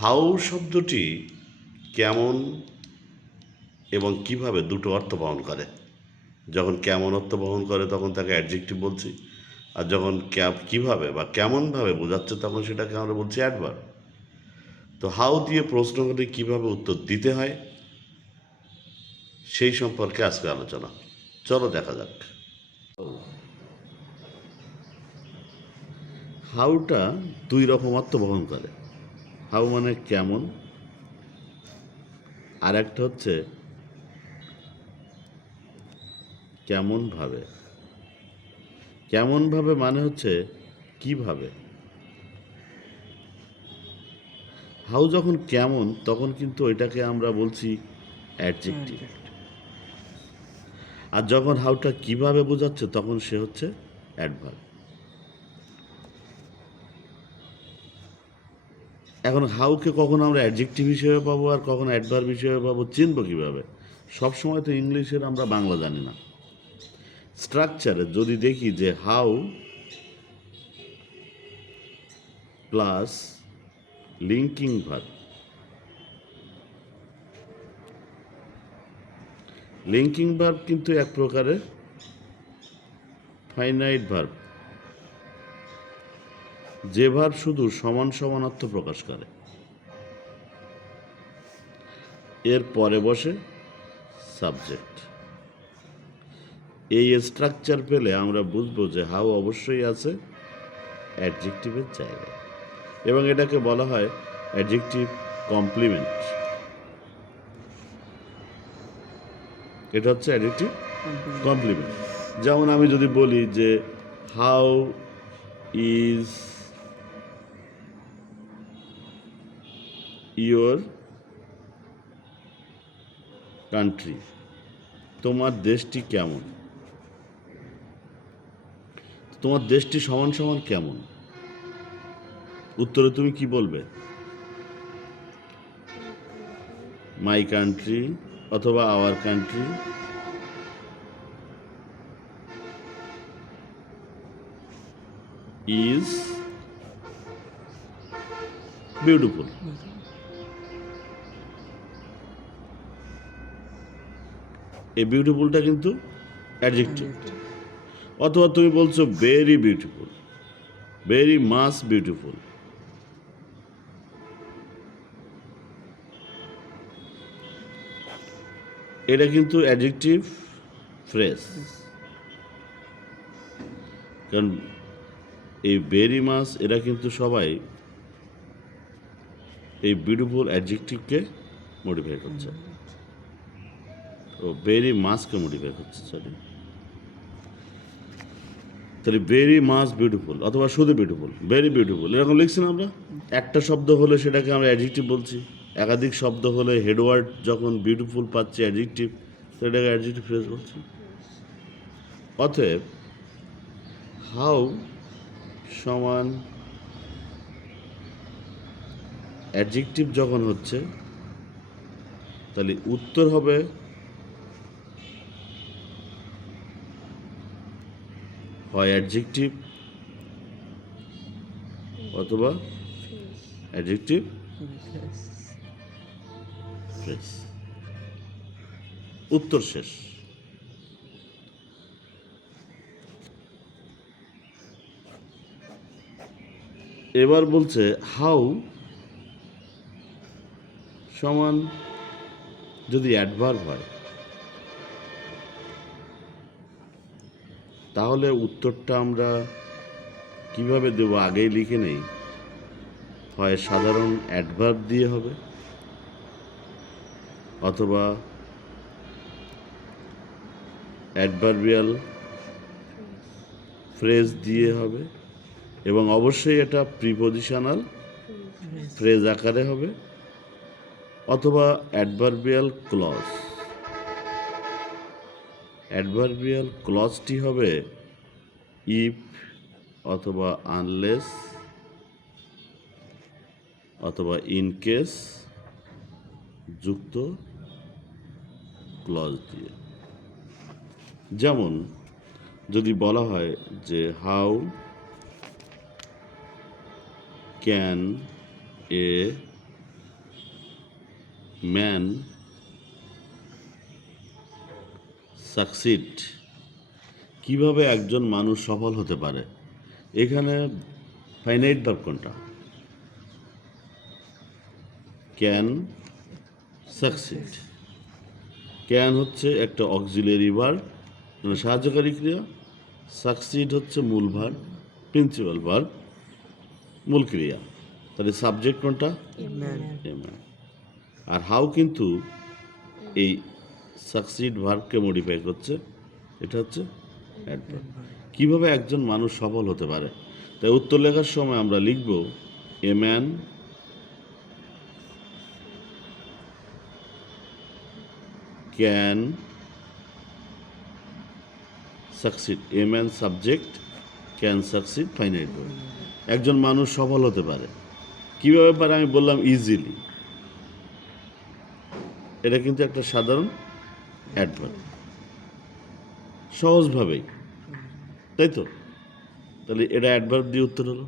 How শব্দটি কেমন এবং কীভাবে দুটো অর্থ বহন করে? যখন কেমন অর্থ বহন করে, তখন তাকে অ্যাডজেক্টিভ বলছি। আর যখন কীভাবে বা কেমনভাবে বোঝাচ্ছে, তখন সেটাকে আমরা বলছি অ্যাডভার তো হাউ দিয়ে প্রশ্ন হলে কীভাবে উত্তর দিতে হয়, সেই সম্পর্কে আজকে আলোচনা। চলো দেখা যাক। হাউটা দুই রকম অর্থ বহন করে। হাউ মানে কেমন? আর একটা হচ্ছে কেমনভাবে কেমনভাবে মানে হচ্ছে কীভাবে হাউ যখন কেমন তখন কিন্তু এটাকে আমরা বলছি অ্যাডজেক্টিভ আর যখন হাউটা কীভাবে বোঝাচ্ছে তখন সে হচ্ছে অ্যাডভার্ব এখন হাউকে কখন আমরা অ্যাডজেক্টিভ হিসেবে পাবো আর কখন অ্যাডভার্ব হিসেবে পাবো চিনব কীভাবে? সবসময় তো ইংলিশের আমরা বাংলা জানি না। স্ট্রাকচারে যদি দেখি যে how plus linking verb linking verb কিন্তু এক প্রকারের ফাইনাইট ভার্ব যে ভার্ব শুধু সমান সমানার্থ প্রকাশ করে। এর পরে বসে সাবজেক্ট। এই স্ট্রাকচার পেলে আমরা বুঝব যে হাউ অবশ্যই আছে অ্যাডজেক্টিভের জায়গায়। এবং এটাকে বলা হয় অ্যাডজেক্টিভ কমপ্লিমেন্ট এটা হচ্ছে অ্যাডজেক্টিভ কমপ্লিমেন্ট যেমন আমি যদি বলি যে হাউ ইজ ইয়োর কান্ট্রি তোমার দেশটি কেমন? তোমার দেশটি সমান সমান কেমন? উত্তরে তুমি কি বলবে? মাই কান্ট্রি অথবা আওয়ার কান্ট্রি ইজ বিউটিফুল এই বিউটিফুলটা কিন্তু অ্যাডজেক্টিভ অথবা তুমি বলছো very beautiful very much beautiful এটা কিন্তু অ্যাডজেক্টিভ ফ্রেশ কারণ এই ভেরি মাস এরা কিন্তু সবাই এই বিউটিফুল অ্যাডজেক্টিভকে মডিফাই করছে। ও ভেরি মাসকে মডিফাই করছে সরি তাহলে ভেরি মাস বিউটিফুল অথবা শুধু বিউটিফুল ভেরি বিউটিফুল এরকম লিখছি না আমরা? একটা শব্দ হলে সেটাকে আমরা অ্যাডজেক্টিভ বলছি, একাধিক শব্দ হলে হেডওয়ার্ড যখন বিউটিফুল পাচ্ছি অ্যাডজেক্টিভ তো এটাকে অ্যাডজেক্টিভ ফ্রেজ বলছি। অতএব হাউ সমান অ্যাডজেক্টিভ যখন হচ্ছে, তাহলে উত্তর হবে হয় অ্যাডজেক্টিভ অথবা অ্যাডজেক্টিভ ফ্রেজ উত্তর শেষ। এবার বলছে হাউ সমান যদি অ্যাডভার্ব হয় তাহলে উত্তরটা আমরা কীভাবে দেব? আগেই লিখে নেই। হয় সাধারণ অ্যাডভার্ব দিয়ে হবে অথবা অ্যাডভার্বিয়াল ফ্রেজ দিয়ে হবে এবং অবশ্যই এটা প্রিপোজিশনাল ফ্রেজ আকারে হবে অথবা অ্যাডভার্বিয়াল ক্লজ অ্যাডভার্বিয়াল ক্লজটি হবে ইফ অথবা আনলেস অথবা ইন কেস যুক্ত ক্লজ দিয়ে। যেমন, যদি বলা হয় যে how can a man succeed কীভাবে একজন মানুষ সফল হতে পারে? এখানে ফাইনাইট ভার্ব কোনটা? ক্যান সাকসিড ক্যান হচ্ছে একটা অক্সিলারি ভার্ব মানে সাহায্যকারী ক্রিয়া। সাকসিড হচ্ছে মূল ভার প্রিন্সিপাল ভার্ব মূল ক্রিয়া। তাহলে সাবজেক্ট কোনটা? আর হাউ কিন্তু এই সাকসিড ভার্বকে মডিফাই করছে, এটা হচ্ছে অ্যাডভার্ব কীভাবে একজন মানুষ সফল হতে পারে? তাই উত্তর লেখার সময় আমরা লিখব a man can succeed a man subject can succeed finite একজন মানুষ সফল হতে পারে। কীভাবে পারে আমি বললাম ইজিলি এটা কিন্তু একটা সাধারণ অ্যাডভার্ব সহজভাবেই। তাই তো? তাহলে এটা অ্যাডভার্ব দিয়ে উত্তর হলো।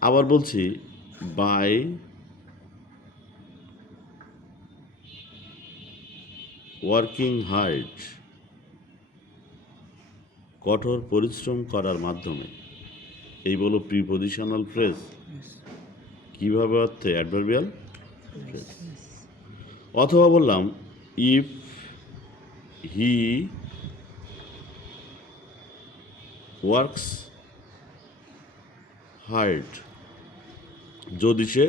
আবার বলছি বাই ওয়ার্কিং হার্ড কঠোর পরিশ্রম করার মাধ্যমে। এই বলো প্রিপোজিশনাল ফ্রেজ কীভাবে অর্থে অ্যাডভার্বিয়াল ফ্রেজ অথবা বললাম ইফ হি ওয়ার্কস হার্ড যদি সে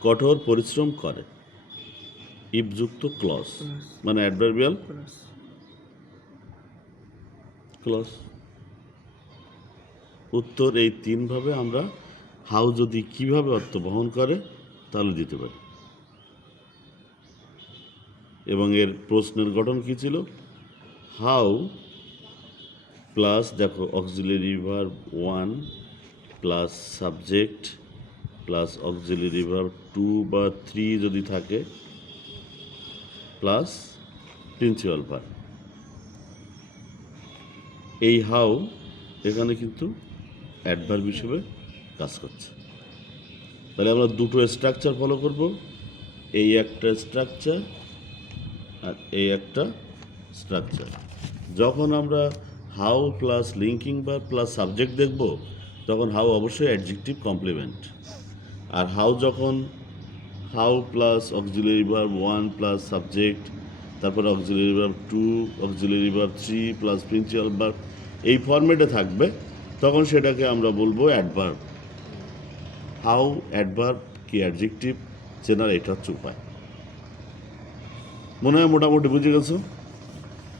কঠোর পরিশ্রম করে। ইফযুক্ত ক্লস মানে অ্যাডভার্বিয়াল ক্লস। উত্তর এই তিনভাবে আমরা হাউ যদি কীভাবে অর্থ বহন করে তাহলে দিতে পারি। এবং এর প্রশ্নের গঠন কী ছিল? হাউ প্লাস দেখো auxiliary verb one plus subject plus auxiliary verb two বা থ্রি যদি থাকে প্লাস প্রিন্সিপাল ভার্ব এই হাউ এখানে কিন্তু অ্যাডভার্ব হিসেবে কাজ করছে। তাহলে আমরা দুটো স্ট্রাকচার ফলো করব। এই একটা স্ট্রাকচার আর এই একটা স্ট্রাকচার। যখন আমরা হাউ প্লাস লিঙ্কিং বা প্লাস সাবজেক্ট দেখব, তখন হাউ অবশ্যই অ্যাডজেক্টিভ কমপ্লিমেন্ট আর হাউ যখন how plus auxiliary verb one plus subject তারপর auxiliary verb two auxiliary verb three plus principal verb এই ফর্মেটে থাকবে, তখন সেটাকে আমরা বলব অ্যাডভার্ব হাউ অ্যাডভার্ব কি অ্যাডজেক্টিভ চেনার এটা হচ্ছে উপায়। মনে হয় মোটামুটি বুঝে গেছো?